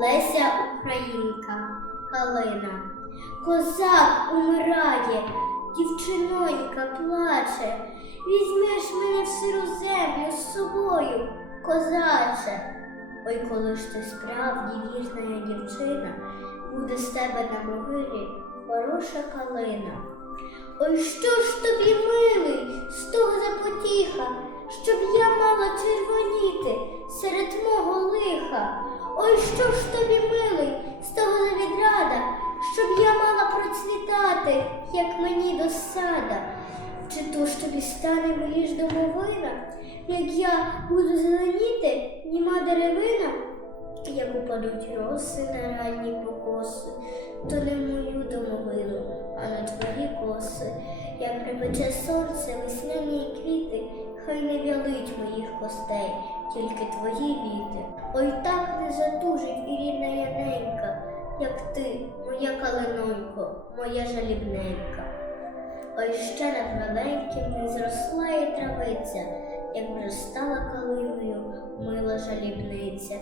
Леся Українка, Калина. Козак умирає, дівчинонька плаче. Візьмеш мене в сиру землю з собою, козаче. Ой, коли ж ти справді вірна дівчина, буде з тебе на могилі хороша калина. Ой, що ж тобі, милий, з того запотіха, що ж тобі, милий, з того завідрада, щоб я мала процвітати, як мені досада. Чи то ж тобі стане мені ж домовина, як я буду зеленіти, німа деревина, як упадуть роси на ранні покоси, то не мою домовину, а на твої коси. Як припече сонце, весняні квіти, хай не вялить моїх костей, тільки твої віти. Ой, так не затужить і рідна яненька, як ти, моя калинонько, моя жалібненька. Ой, ще над маленьким не зросла і травиця, як вже стала калиною мила жалібниця.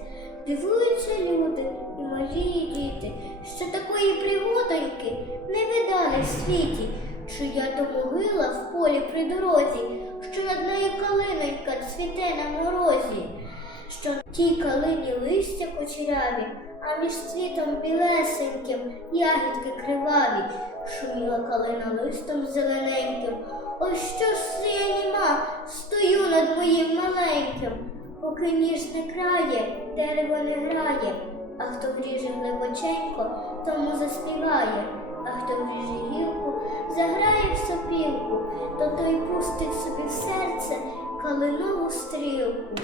Дивуються люди і малі діти, що такої пригодоньки не видали в світі, чия то могила в полі при дорозі, що над нею калинонька цвіте на що тій калині листя кучеряві, а між цвітом білесеньким ягідки криваві, шуміла калина листом зелененьким. Ой, що ж це я німа, стою над моїм маленьким, поки ніж не крає, дерево не грає, а хто вріже глибоченько, тому заспіває, а хто вріже гілку, заграє в сопілку, то той пустить собі в серце калинову стрілку.